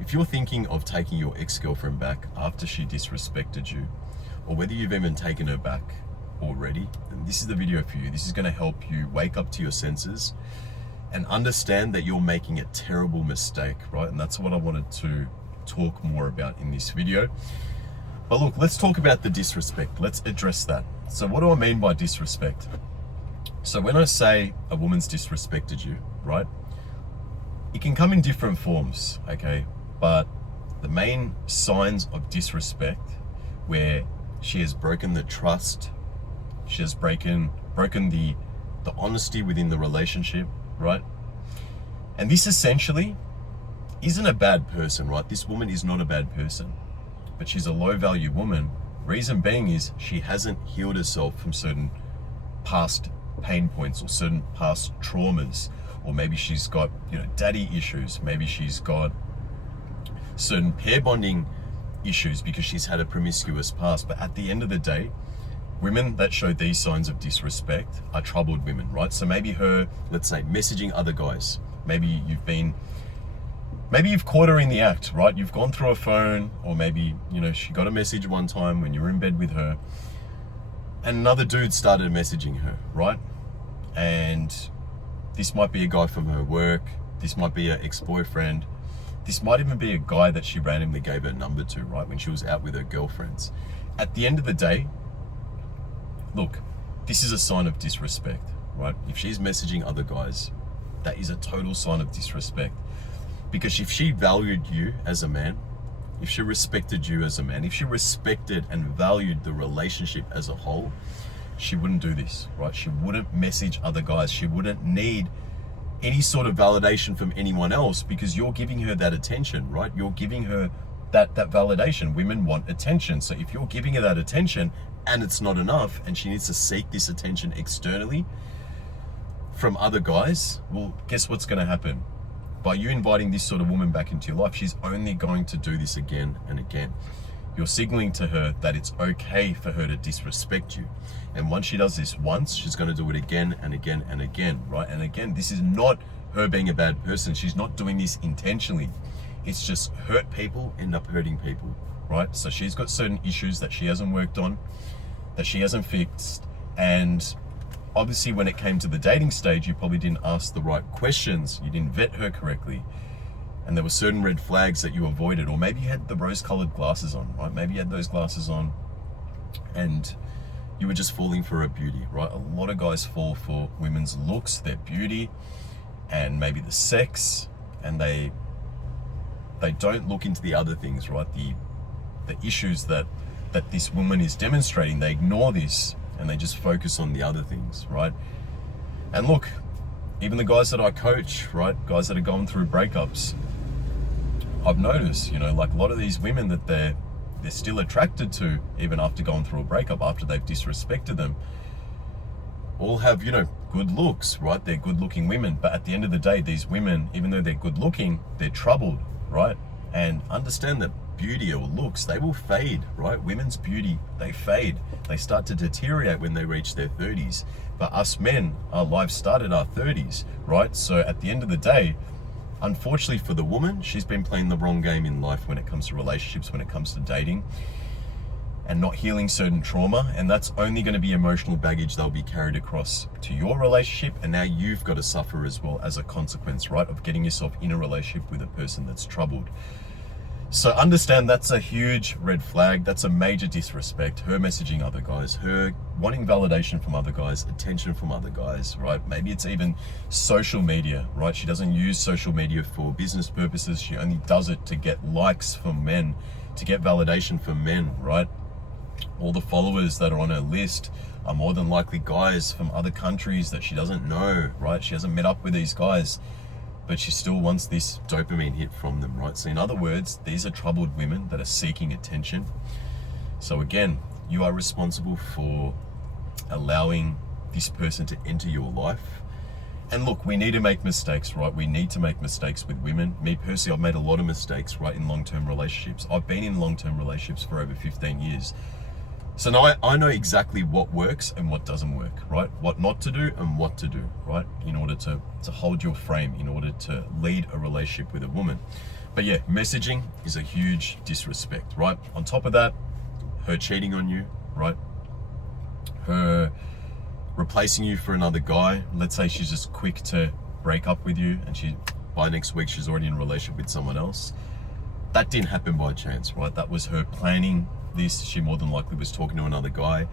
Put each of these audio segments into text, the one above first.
If you're thinking of taking your ex-girlfriend back after she disrespected you, or whether you've even taken her back already, then this is the video for you. This is going to help you wake up to your senses and understand that you're making a terrible mistake, right? And that's what I wanted to talk more about in this video. But look, let's talk about the disrespect. Let's address that. So what do I mean by disrespect? So when I say a woman's disrespected you, right? It can come in different forms, okay? But the main signs of disrespect, where she has broken the trust, she has broken the honesty within the relationship, right? And this essentially isn't a bad person, right? This woman is not a bad person, but she's a low value woman. Reason being is she hasn't healed herself from certain past pain points or certain past traumas, or maybe she's got, daddy issues. Maybe she's got certain pair bonding issues because she's had a promiscuous past. But at the end of the day, women that show these signs of disrespect are troubled women, right? So maybe her, let's say, messaging other guys. Maybe you've caught her in the act, right? You've gone through her phone, or maybe, she got a message one time when you were in bed with her and another dude started messaging her, right? And this might be a guy from her work. This might be an ex-boyfriend. This might even be a guy that she randomly gave her number to, right? When she was out with her girlfriends. At the end of the day, look, this is a sign of disrespect, right? If she's messaging other guys, that is a total sign of disrespect. Because if she valued you as a man, if she respected you as a man, if she respected and valued the relationship as a whole, she wouldn't do this, right? She wouldn't message other guys. She wouldn't need any sort of validation from anyone else, because you're giving her that attention, right? You're giving her that validation. Women want attention. So if you're giving her that attention and it's not enough, and she needs to seek this attention externally from other guys, well, guess what's going to happen? By you inviting this sort of woman back into your life, she's only going to do this again and again. You're signaling to her that it's okay for her to disrespect you. And once she does this once, she's going to do it again and again and again, right? And again, this is not her being a bad person. She's not doing this intentionally. It's just hurt people end up hurting people, right? So she's got certain issues that she hasn't worked on, that she hasn't fixed. And obviously when it came to the dating stage, you probably didn't ask the right questions. You didn't vet her correctly. And there were certain red flags that you avoided, or maybe you had the rose-colored glasses on, right? Maybe you had those glasses on and you were just falling for her beauty, right? A lot of guys fall for women's looks, their beauty, and maybe the sex, and they don't look into the other things, right? The issues that this woman is demonstrating, they ignore this and they just focus on the other things, right? And look, even the guys that I coach, right? Guys that are going through breakups, I've noticed, like a lot of these women that they're still attracted to, even after going through a breakup, after they've disrespected them, all have, good looks, right? They're good looking women. But at the end of the day, these women, even though they're good looking, they're troubled, right? And understand that beauty or looks, they will fade, right? Women's beauty, they fade. They start to deteriorate when they reach their 30s. But us men, our lives start at our 30s, right? So at the end of the day, unfortunately for the woman, she's been playing the wrong game in life when it comes to relationships, when it comes to dating, and not healing certain trauma. And that's only going to be emotional baggage that'll be carried across to your relationship. And now you've got to suffer as well as a consequence, right? Of getting yourself in a relationship with a person that's troubled. So understand that's a huge red flag. That's a major disrespect. Her messaging other guys, her wanting validation from other guys, attention from other guys, right? Maybe it's even social media, right? She doesn't use social media for business purposes. She only does it to get likes from men, to get validation from men, right? All the followers that are on her list are more than likely guys from other countries that she doesn't know, right? She hasn't met up with these guys, but she still wants this dopamine hit from them, right? So in other words, these are troubled women that are seeking attention. So again, you are responsible for allowing this person to enter your life. And look, we need to make mistakes, right? We need to make mistakes with women. Me personally, I've made a lot of mistakes, right, in long-term relationships. I've been in long-term relationships for over 15 years. So now I know exactly what works and what doesn't work, right? What not to do and what to do, right? In order to hold your frame, in order to lead a relationship with a woman. But yeah, messaging is a huge disrespect, right? On top of that, her cheating on you, right? Her replacing you for another guy. Let's say she's just quick to break up with you and by next week she's already in a relationship with someone else. That didn't happen by chance, right? That was her planning this. She more than likely was talking to another guy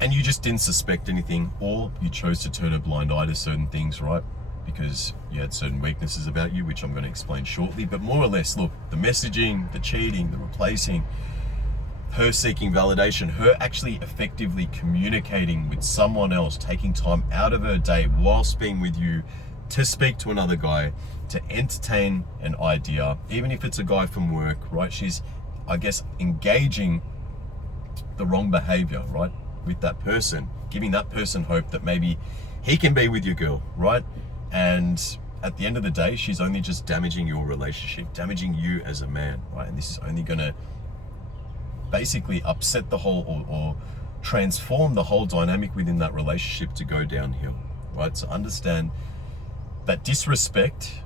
and you just didn't suspect anything, or you chose to turn a blind eye to certain things, right? Because you had certain weaknesses about you, which I'm going to explain shortly. But more or less, look, the messaging, the cheating, the replacing, her seeking validation, her actually effectively communicating with someone else, taking time out of her day whilst being with you to speak to another guy, to entertain an idea, even if it's a guy from work, right? She's, I guess, engaging the wrong behavior, right, with that person, giving that person hope that maybe he can be with your girl, right? And at the end of the day, she's only just damaging your relationship, damaging you as a man, right? And this is only going to basically upset the whole or transform the whole dynamic within that relationship to go downhill, right? So understand that disrespect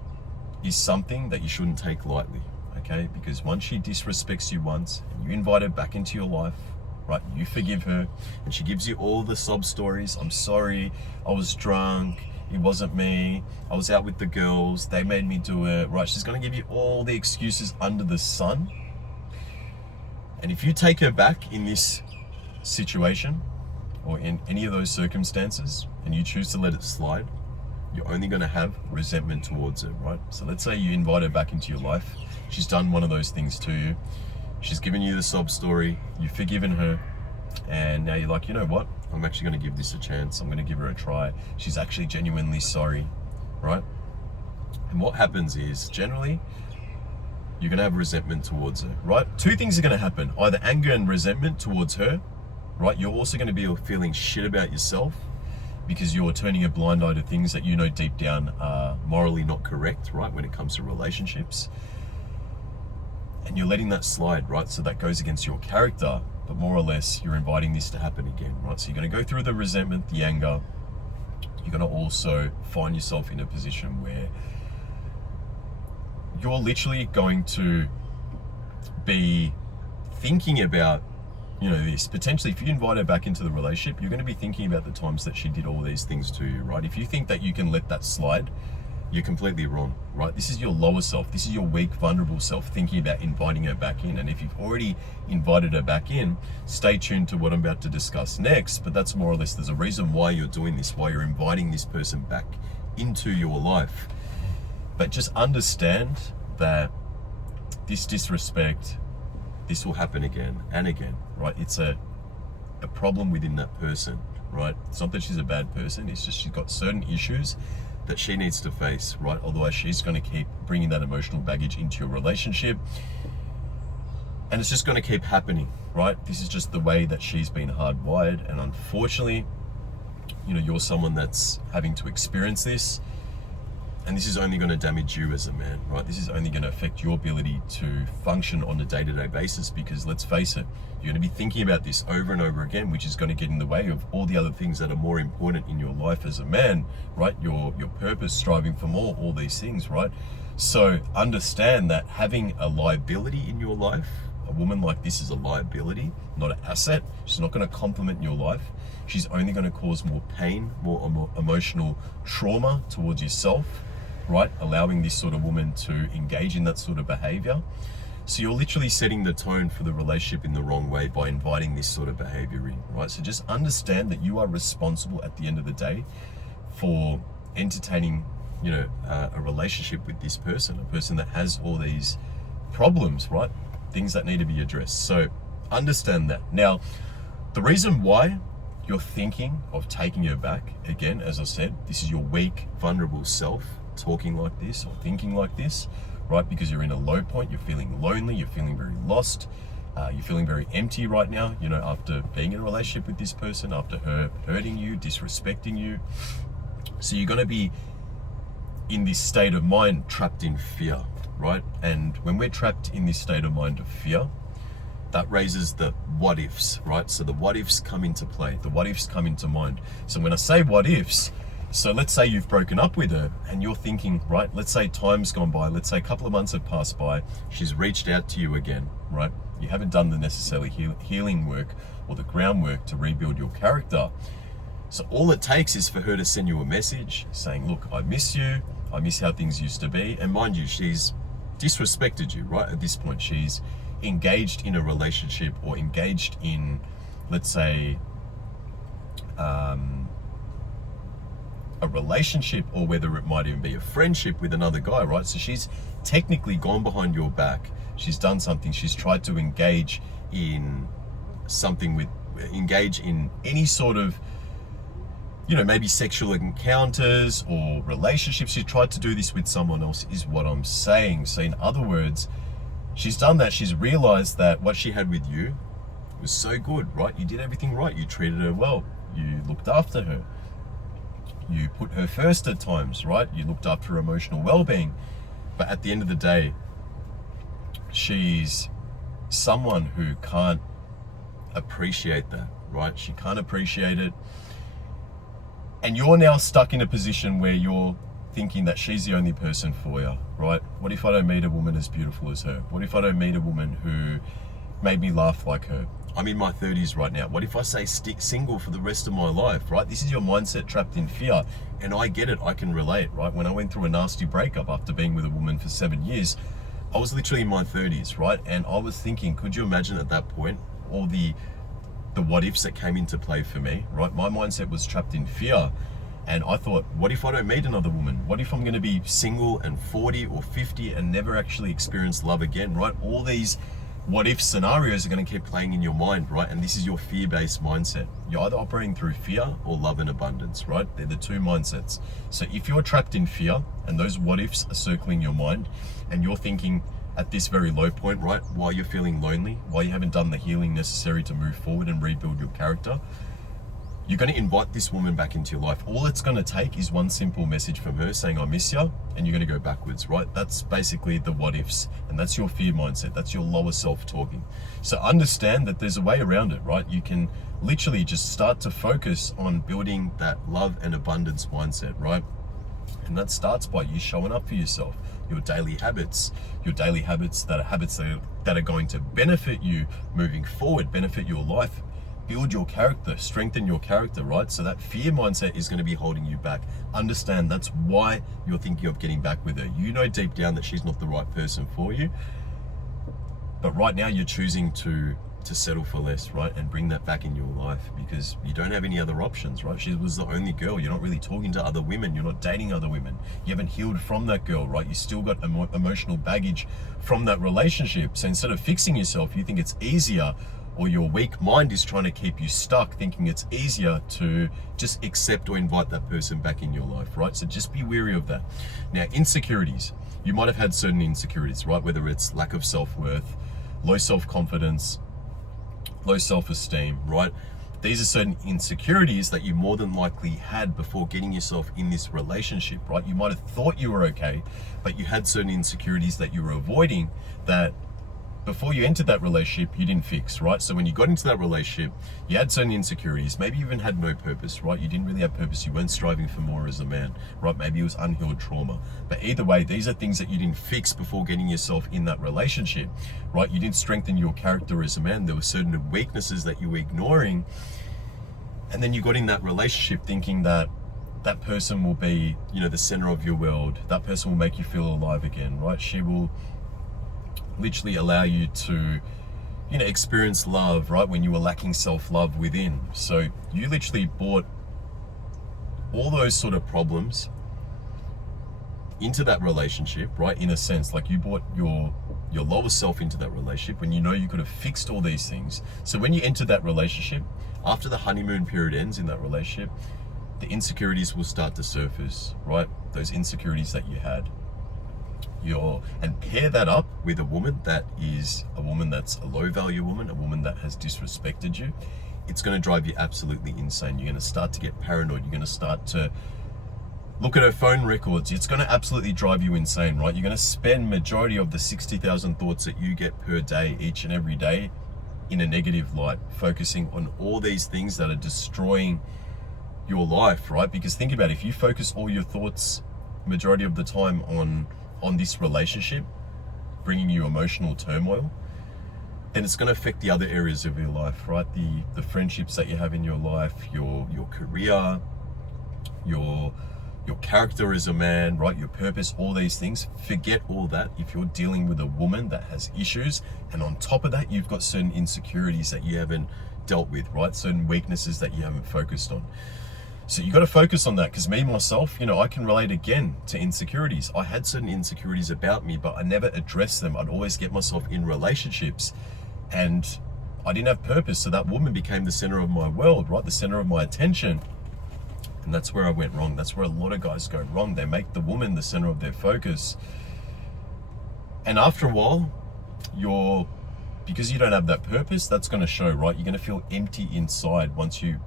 is something that you shouldn't take lightly, okay? Because once she disrespects you once and you invite her back into your life, right, you forgive her and she gives you all the sob stories. I'm sorry, I was drunk, it wasn't me, I was out with the girls, they made me do it, right? She's gonna give you all the excuses under the sun. And if you take her back in this situation or in any of those circumstances and you choose to let it slide, you're only going to have resentment towards her, right? So let's say you invite her back into your life. She's done one of those things to you. She's given you the sob story. You've forgiven her. And now you're like, you know what? I'm actually going to give this a chance. I'm going to give her a try. She's actually genuinely sorry, right? And what happens is generally you're going to have resentment towards her, right? Two things are going to happen. Either anger and resentment towards her, right? You're also going to be feeling shit about yourself because you're turning a blind eye to things that you know deep down are morally not correct, right? When it comes to relationships. And you're letting that slide, right? So that goes against your character, but more or less you're inviting this to happen again, right? So you're going to go through the resentment, the anger. You're going to also find yourself in a position where you're literally going to be thinking about, this. Potentially, if you invite her back into the relationship, you're going to be thinking about the times that she did all these things to you, right? If you think that you can let that slide, you're completely wrong, right? This is your lower self. This is your weak, vulnerable self thinking about inviting her back in. And if you've already invited her back in, stay tuned to what I'm about to discuss next. But that's more or less, there's a reason why you're doing this, why you're inviting this person back into your life. But just understand that this disrespect, this will happen again and again, right? It's a problem within that person, right? It's not that she's a bad person, it's just she's got certain issues that she needs to face, right? Otherwise she's going to keep bringing that emotional baggage into your relationship and it's just going to keep happening, right? This is just the way that she's been hardwired, and unfortunately, you're someone that's having to experience this. And this is only going to damage you as a man, right? This is only going to affect your ability to function on a day-to-day basis because let's face it, you're going to be thinking about this over and over again, which is going to get in the way of all the other things that are more important in your life as a man, right? Your purpose, striving for more, all these things, right? So understand that having a liability in your life, a woman like this is a liability, not an asset. She's not going to complement your life. She's only going to cause more pain, more emotional trauma towards yourself, right? Allowing this sort of woman to engage in that sort of behavior. So you're literally setting the tone for the relationship in the wrong way by inviting this sort of behavior in, right? So just understand that you are responsible at the end of the day for entertaining, a relationship with this person, a person that has all these problems, right? Things that need to be addressed. So understand that. Now, the reason why you're thinking of taking her back, again, as I said, this is your weak, vulnerable self talking like this or thinking like this, right? Because you're in a low point, you're feeling lonely, you're feeling very lost, you're feeling very empty right now, after being in a relationship with this person, after her hurting you, disrespecting you. So you're going to be in this state of mind trapped in fear, right? And when we're trapped in this state of mind of fear, that raises the what ifs, right? So the what ifs come into play, the what ifs come into mind. So when I say what ifs, So let's say you've broken up with her and you're thinking, right, let's say time's gone by, let's say a couple of months have passed by, she's reached out to you again, right? You haven't done the necessarily healing work or the groundwork to rebuild your character. So all it takes is for her to send you a message saying, look, I miss you, I miss how things used to be. And mind you, she's disrespected you, right? At this point, she's engaged in a relationship or engaged in, let's say, a relationship, or whether it might even be a friendship with another guy, right? So she's technically gone behind your back. She's done something. She's tried to engage in something engage in any sort of, maybe sexual encounters or relationships. She tried to do this with someone else, is what I'm saying. So in other words, she's done that. She's realized that what she had with you was so good, right? You did everything right. You treated her well. You looked after her. You put her first at times, right? You looked after her emotional well-being. But at the end of the day, she's someone who can't appreciate that, right? She can't appreciate it. And you're now stuck in a position where you're thinking that she's the only person for you, right? What if I don't meet a woman as beautiful as her? What if I don't meet a woman who made me laugh like her? I'm in my 30s right now. What if I say stick single for the rest of my life, right? This is your mindset trapped in fear. And I get it, I can relate, right? When I went through a nasty breakup after being with a woman for 7 years, I was literally in my 30s, right? And I was thinking, could you imagine at that point, all the what ifs that came into play for me, right? My mindset was trapped in fear. And I thought, what if I don't meet another woman? What if I'm going to be single and 40 or 50 and never actually experience love again, right? All these what if scenarios are going to keep playing in your mind, right? And this is your fear-based mindset. You're either operating through fear or love and abundance, right? They're the two mindsets. So if you're trapped in fear and those what ifs are circling your mind and you're thinking at this very low point, right, while you're feeling lonely, while you haven't done the healing necessary to move forward and rebuild your character, you're going to invite this woman back into your life. All it's going to take is one simple message from her saying, I miss you, and you're going to go backwards, right? That's basically the what ifs, and that's your fear mindset. That's your lower self talking. So understand that there's a way around it, right? You can literally just start to focus on building that love and abundance mindset, right? And that starts by you showing up for yourself, your daily habits that are going to benefit you moving forward, benefit your life, build your character, strengthen your character, right? So that fear mindset is going to be holding you back. Understand that's why you're thinking of getting back with her. You know deep down that she's not the right person for you, but right now you're choosing to settle for less, right? And bring that back in your life because you don't have any other options, right? She was the only girl. You're not really talking to other women. You're not dating other women. You haven't healed from that girl, right? You still got emotional baggage from that relationship. So instead of fixing yourself, you think it's easier, or your weak mind is trying to keep you stuck, thinking it's easier to just accept or invite that person back in your life, right? So just be wary of that. Now, insecurities. You might have had certain insecurities, right? Whether it's lack of self-worth, low self-confidence, low self-esteem, right? These are certain insecurities that you more than likely had before getting yourself in this relationship, right? You might have thought you were okay, but you had certain insecurities that you were avoiding that before you entered that relationship, you didn't fix, right? So when you got into that relationship, you had certain insecurities. Maybe you even had no purpose, right? You didn't really have purpose. You weren't striving for more as a man, right? Maybe it was unhealed trauma. But either way, these are things that you didn't fix before getting yourself in that relationship, right? You didn't strengthen your character as a man. There were certain weaknesses that you were ignoring. And then you got in that relationship thinking that that person will be, the center of your world. That person will make you feel alive again, right? She will literally allow you to experience love, right, when you were lacking self-love within. So you literally brought all those sort of problems into that relationship, right? In a sense, like you brought your lower self into that relationship when you could have fixed all these things. So when you enter that relationship, after the honeymoon period ends in that relationship, the insecurities will start to surface, right? Those insecurities that you had. And pair that up with a woman that's a low value woman, a woman that has disrespected you. It's going to drive you absolutely insane. You're going to start to get paranoid. You're going to start to look at her phone records. It's going to absolutely drive you insane, right? You're going to spend majority of the 60,000 thoughts that you get per day, each and every day, in a negative light, focusing on all these things that are destroying your life, right? Because think about it, if you focus all your thoughts majority of the time on this relationship bringing you emotional turmoil, then it's going to affect the other areas of your life, right? The friendships that you have in your life, your career, your character as a man, right? Your purpose, all these things. Forget all that if you're dealing with a woman that has issues, and on top of that, you've got certain insecurities that you haven't dealt with, right? Certain weaknesses that you haven't focused on. So you got to focus on that, because me, myself, I can relate again to insecurities. I had certain insecurities about me, but I never addressed them. I'd always get myself in relationships and I didn't have purpose. So that woman became the center of my world, right? The center of my attention. And that's where I went wrong. That's where a lot of guys go wrong. They make the woman the center of their focus. And after a while, because you don't have that purpose, that's going to show, right? You're going to feel empty inside once you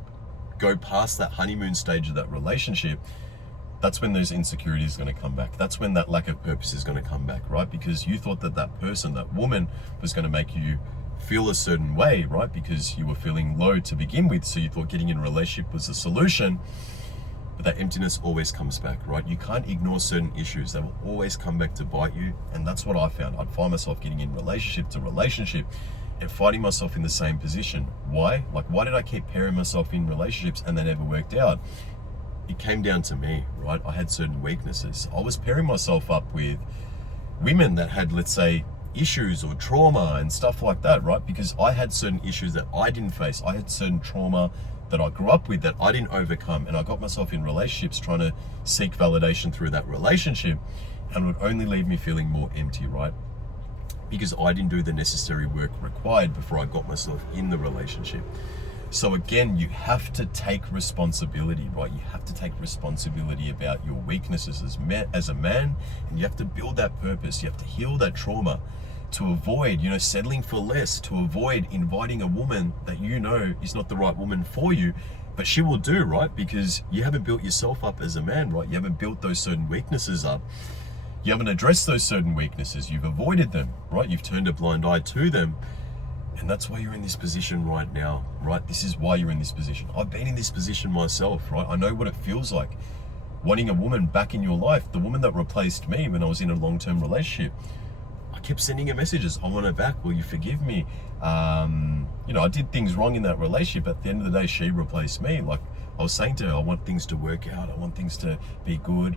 go past that honeymoon stage of that relationship. That's when those insecurities are going to come back. That's when that lack of purpose is going to come back, right? Because you thought that person, that woman, was going to make you feel a certain way, right? Because you were feeling low to begin with. So you thought getting in a relationship was the solution. But that emptiness always comes back, right? You can't ignore certain issues. They will always come back to bite you. And that's what I found. I'd find myself getting in relationship to relationship and finding myself in the same position. Why? Why did I keep pairing myself in relationships and they never worked out? It came down to me, right? I had certain weaknesses. I was pairing myself up with women that had, let's say, issues or trauma and stuff like that, right? Because I had certain issues that I didn't face. I had certain trauma that I grew up with that I didn't overcome, and I got myself in relationships trying to seek validation through that relationship, and it would only leave me feeling more empty, right? Because I didn't do the necessary work required before I got myself in the relationship. So again, you have to take responsibility, right? You have to take responsibility about your weaknesses as a man, and you have to build that purpose. You have to heal that trauma to avoid, settling for less, to avoid inviting a woman that is not the right woman for you, but she will do, right? Because you haven't built yourself up as a man, right? You haven't built those certain weaknesses up. You haven't addressed those certain weaknesses. You've avoided them, right? You've turned a blind eye to them. And that's why you're in this position right now, right? This is why you're in this position. I've been in this position myself, right? I know what it feels like. Wanting a woman back in your life, the woman that replaced me when I was in a long-term relationship. I kept sending her messages. I want her back. Will you forgive me? I did things wrong in that relationship. At the end of the day, she replaced me. Like I was saying to her, I want things to work out. I want things to be good.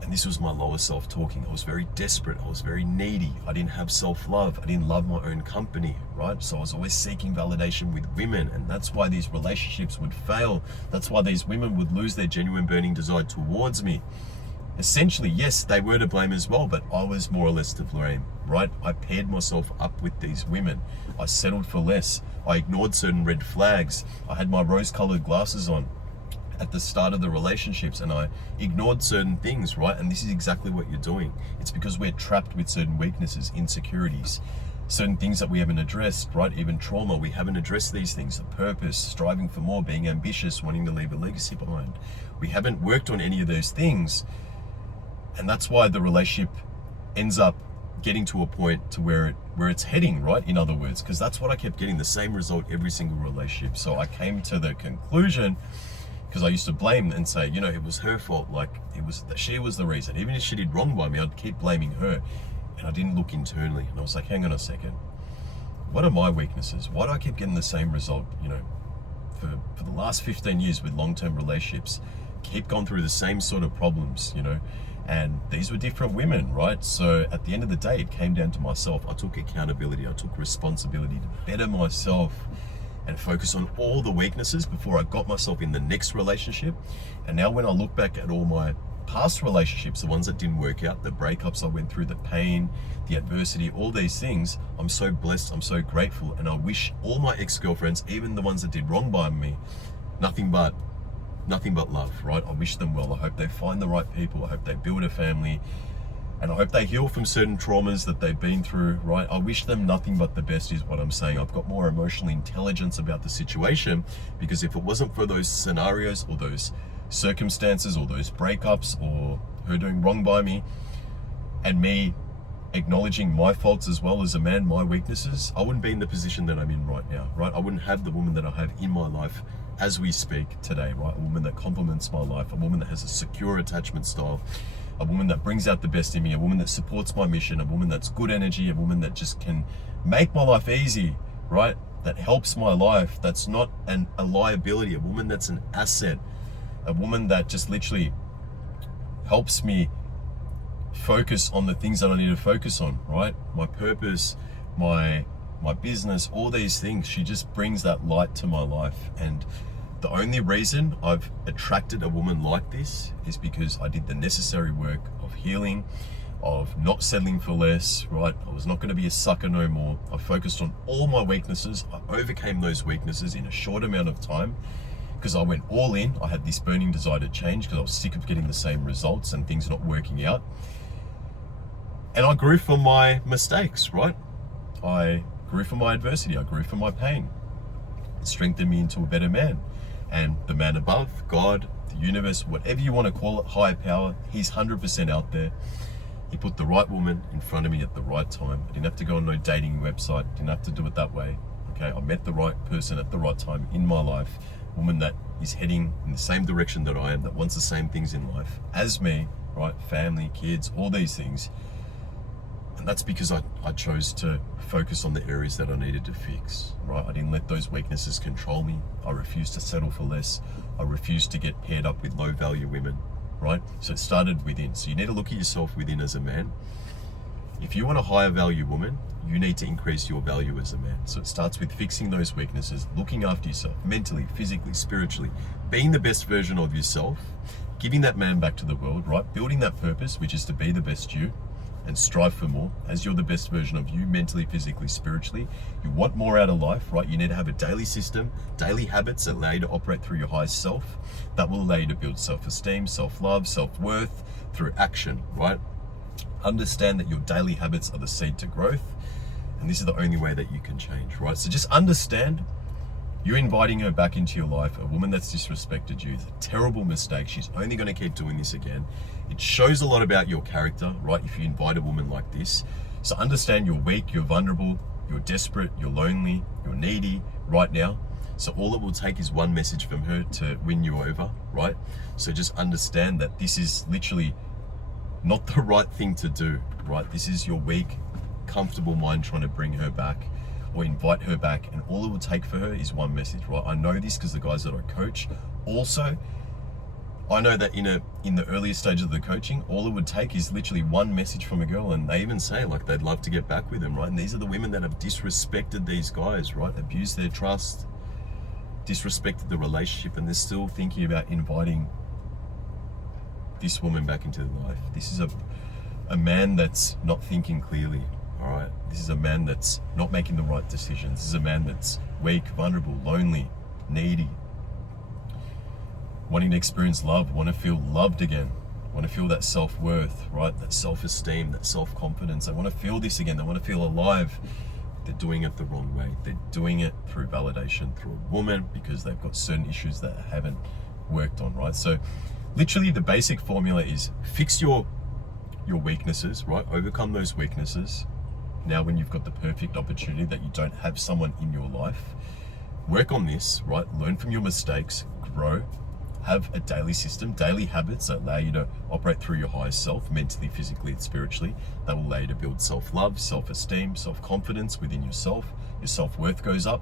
And this was my lower self talking. I was very desperate. I was very needy. I didn't have self-love. I didn't love my own company, right? So I was always seeking validation with women. And that's why these relationships would fail. That's why these women would lose their genuine burning desire towards me. Essentially, yes, they were to blame as well, but I was more or less to blame, right? I paired myself up with these women. I settled for less. I ignored certain red flags. I had my rose-colored glasses on at the start of the relationships, and I ignored certain things, right? And this is exactly what you're doing. It's because we're trapped with certain weaknesses, insecurities, certain things that we haven't addressed, right? Even trauma, we haven't addressed these things. The purpose, striving for more, being ambitious, wanting to leave a legacy behind. We haven't worked on any of those things. And that's why the relationship ends up getting to a point to where it's heading, right? In other words, because that's what I kept getting, the same result every single relationship. So I came to the conclusion, because I used to blame and say, it was her fault. She was the reason. Even if she did wrong by me, I'd keep blaming her. And I didn't look internally. And I was like, hang on a second. What are my weaknesses? Why do I keep getting the same result, for the last 15 years with long-term relationships? Keep going through the same sort of problems, and these were different women, right? So at the end of the day, it came down to myself. I took accountability. I took responsibility to better myself and focus on all the weaknesses before I got myself in the next relationship. And now when I look back at all my past relationships, the ones that didn't work out, the breakups I went through, the pain, the adversity, all these things, I'm so blessed, I'm so grateful. And I wish all my ex-girlfriends, even the ones that did wrong by me, nothing but love, right? I wish them well. I hope they find the right people. I hope they build a family, and I hope they heal from certain traumas that they've been through, right? I wish them nothing but the best is what I'm saying. I've got more emotional intelligence about the situation, because if it wasn't for those scenarios or those circumstances or those breakups or her doing wrong by me and me acknowledging my faults as well as a man, my weaknesses, I wouldn't be in the position that I'm in right now, right? I wouldn't have the woman that I have in my life as we speak today, right? A woman that complements my life, a woman that has a secure attachment style, a woman that brings out the best in me, a woman that supports my mission, a woman that's good energy, a woman that just can make my life easy, right? That helps my life, that's not a liability, a woman that's an asset, a woman that just literally helps me focus on the things that I need to focus on, right? My purpose, my business, all these things. She just brings that light to my life. And the only reason I've attracted a woman like this is because I did the necessary work of healing, of not settling for less, right? I was not going to be a sucker no more. I focused on all my weaknesses. I overcame those weaknesses in a short amount of time because I went all in. I had this burning desire to change because I was sick of getting the same results and things not working out. And I grew from my mistakes, right? I grew from my adversity. I grew from my pain. It strengthened me into a better man. And the man above, God, the universe, whatever you want to call it, higher power, he's 100% out there. He put the right woman in front of me at the right time. I didn't have to go on no dating website. Didn't have to do it that way. Okay, I met the right person at the right time in my life. A woman that is heading in the same direction that I am, that wants the same things in life as me, right? Family, kids, all these things. And that's because I chose to focus on the areas that I needed to fix, right? I didn't let those weaknesses control me. I refused to settle for less. I refused to get paired up with low value women, right? So it started within. So you need to look at yourself within as a man. If you want a higher value woman, you need to increase your value as a man. So it starts with fixing those weaknesses, looking after yourself, mentally, physically, spiritually, being the best version of yourself, giving that man back to the world, right? Building that purpose, which is to be the best you, and strive for more as you're the best version of you, mentally, physically, spiritually. You want more out of life, right? You need to have a daily system, daily habits that allow you to operate through your highest self. That will allow you to build self-esteem, self-love, self-worth through action, right? Understand that your daily habits are the seed to growth, and this is the only way that you can change, right? So just understand you're inviting her back into your life, a woman that's disrespected you. It's a terrible mistake. She's only going to keep doing this again. It shows a lot about your character, right? If you invite a woman like this. So understand you're weak, you're vulnerable, you're desperate, you're lonely, you're needy right now. So all it will take is one message from her to win you over, right? So just understand that this is literally not the right thing to do, right? This is your weak, comfortable mind trying to bring her back or invite her back, and all it will take for her is one message, right? I know this because the guys that I coach also, I know that in the earlier stages of the coaching, all it would take is literally one message from a girl, and they even say like they'd love to get back with them, right? And these are the women that have disrespected these guys, right? Abused their trust, disrespected the relationship, and they're still thinking about inviting this woman back into their life. This is a man that's not thinking clearly, all right? This is a man that's not making the right decisions. This is a man that's weak, vulnerable, lonely, needy, wanting to experience love, want to feel loved again, want to feel that self-worth, right? That self-esteem, that self-confidence. They want to feel this again. They want to feel alive. They're doing it the wrong way. They're doing it through validation, through a woman, because they've got certain issues that haven't worked on, right? So literally the basic formula is fix your weaknesses, right? Overcome those weaknesses. Now when you've got the perfect opportunity that you don't have someone in your life, work on this, right? Learn from your mistakes, grow, have a daily system, daily habits that allow you to operate through your highest self, mentally, physically, and spiritually. That will allow you to build self-love, self-esteem, self-confidence within yourself. Your self-worth goes up.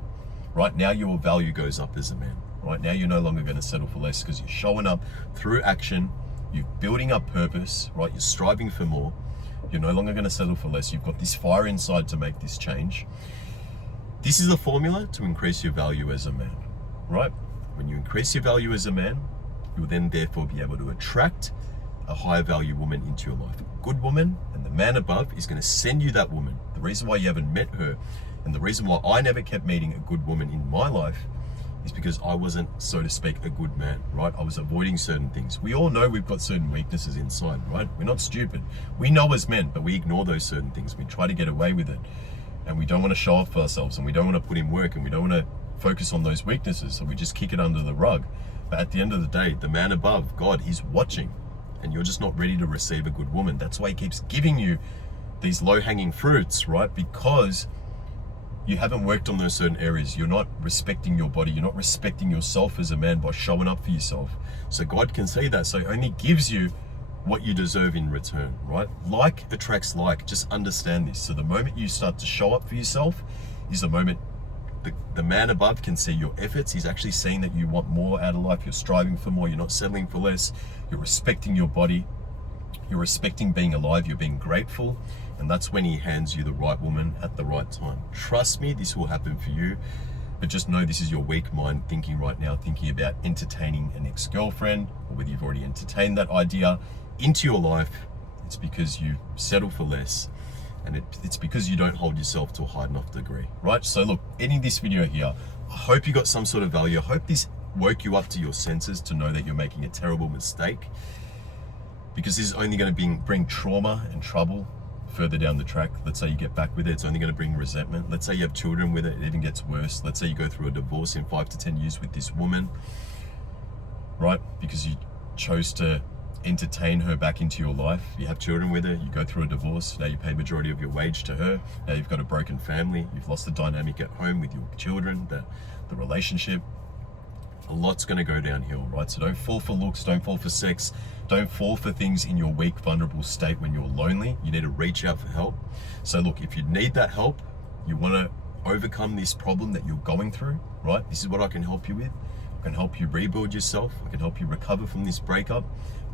Right now, your value goes up as a man. Right now, you're no longer going to settle for less because you're showing up through action. You're building up purpose, right? You're striving for more. You're no longer going to settle for less. You've got this fire inside to make this change. This is the formula to increase your value as a man, right? When you increase your value as a man, you'll then therefore be able to attract a higher value woman into your life. A good woman, and the man above is going to send you that woman. The reason why you haven't met her, and the reason why I never kept meeting a good woman in my life, is because I wasn't, so to speak, a good man, right? I was avoiding certain things. We all know we've got certain weaknesses inside, right? We're not stupid. We know as men, but we ignore those certain things. We try to get away with it, and we don't want to show off for ourselves, and we don't want to put in work, and we don't want to focus on those weaknesses, so we just kick it under the rug. But at the end of the day, the man above, God, he's watching, and you're just not ready to receive a good woman. That's why he keeps giving you these low-hanging fruits, right? Because you haven't worked on those certain areas. You're not respecting your body. You're not respecting yourself as a man by showing up for yourself. So God can see that. So he only gives you what you deserve in return, right? Like attracts like. Just understand this. So the moment you start to show up for yourself is the moment the man above can see your efforts. He's actually seeing that you want more out of life. You're striving for more. You're not settling for less. You're respecting your body. You're respecting being alive. You're being grateful. And that's when he hands you the right woman at the right time. Trust me, this will happen for you. But just know this is your weak mind thinking right now, thinking about entertaining an ex-girlfriend, or whether you've already entertained that idea into your life. It's because you settle for less. And it's because you don't hold yourself to a high enough degree, right? So look, ending this video here, I hope you got some sort of value. I hope this woke you up to your senses to know that you're making a terrible mistake, because this is only going to bring trauma and trouble further down the track. Let's say you get back with it, it's only going to bring resentment. Let's say you have children with it, it even gets worse. Let's say you go through a divorce in 5 to 10 years with this woman, right? Because you chose to entertain her back into your life. You have children with her, you go through a divorce, now you pay majority of your wage to her, now you've got a broken family, you've lost the dynamic at home with your children, the relationship. A lot's going to go downhill, right? So don't fall for looks, don't fall for sex, don't fall for things in your weak, vulnerable state when you're lonely. You need to reach out for help. So look, if you need that help, you want to overcome this problem that you're going through, right? This is what I can help you with. I can help you rebuild yourself. I can help you recover from this breakup,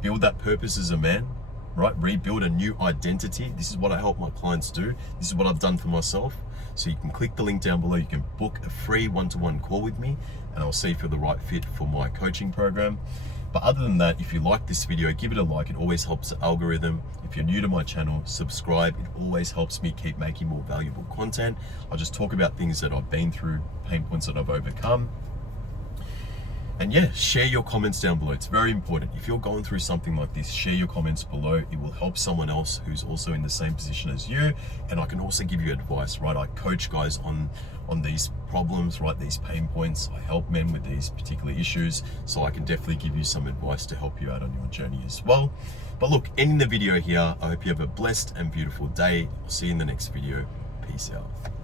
build that purpose as a man, right? Rebuild a new identity. This is what I help my clients do. This is what I've done for myself. So you can click the link down below. You can book a free one-to-one call with me, and I'll see if you're the right fit for my coaching program. But other than that, if you like this video, give it a like. It always helps the algorithm. If you're new to my channel, subscribe. It always helps me keep making more valuable content. I just talk about things that I've been through, pain points that I've overcome. And yeah, share your comments down below. It's very important. If you're going through something like this, share your comments below. It will help someone else who's also in the same position as you. And I can also give you advice, right? I coach guys on these problems, right? These pain points. I help men with these particular issues. So I can definitely give you some advice to help you out on your journey as well. But look, ending the video here, I hope you have a blessed and beautiful day. I'll see you in the next video. Peace out.